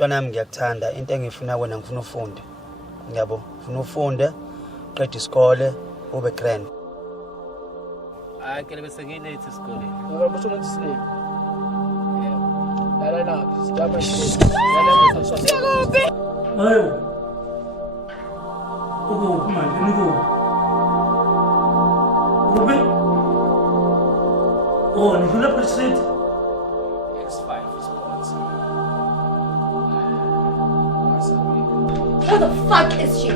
Ntwana yami ngiyakuthanda into engifuna wena ngifuna ufunde. Ngiyabo, ngifuna ufunde, uqede isikole, ube grand. Hayi ke bese ngilate esikoleni. Ngoba busho ukuthi sine. La la sijama nje. Hayo. Uko manje niko. Ube. Oh, nifuna president. X5 sports. Who the fuck is she?